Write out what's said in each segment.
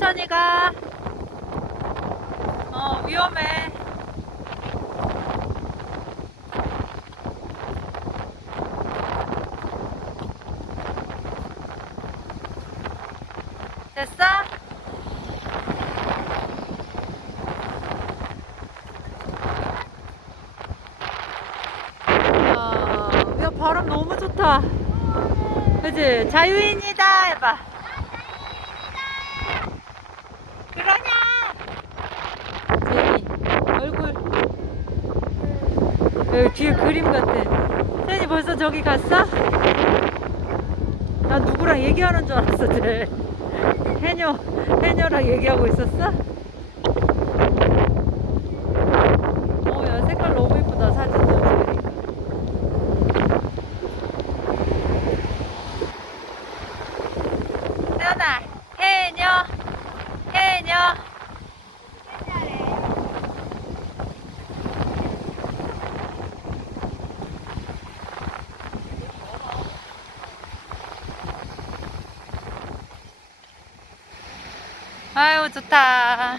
천천히 가. 어, 위험해. 됐어? 야, 야, 바람 너무 좋다. 그지? 자유인이다 해봐. 여기 뒤에 그림 같아. 세니 벌써 저기 갔어? 난 누구랑 얘기하는 줄 알았어, 쟤. 해녀, 해녀랑 얘기하고 있었어? 어, 야, 색깔 너무 이쁘다, 사진 좀 찍으니까. 세연아, 해녀, 해녀. 아유, 좋다.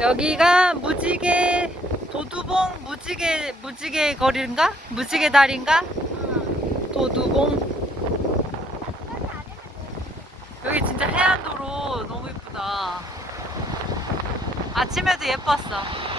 여기가 무지개 도두봉 무지개 무지개 거리인가? 무지개 다리인가? 도두봉. 여기 진짜 해안도로 너무 예쁘다. 아침에도 예뻤어.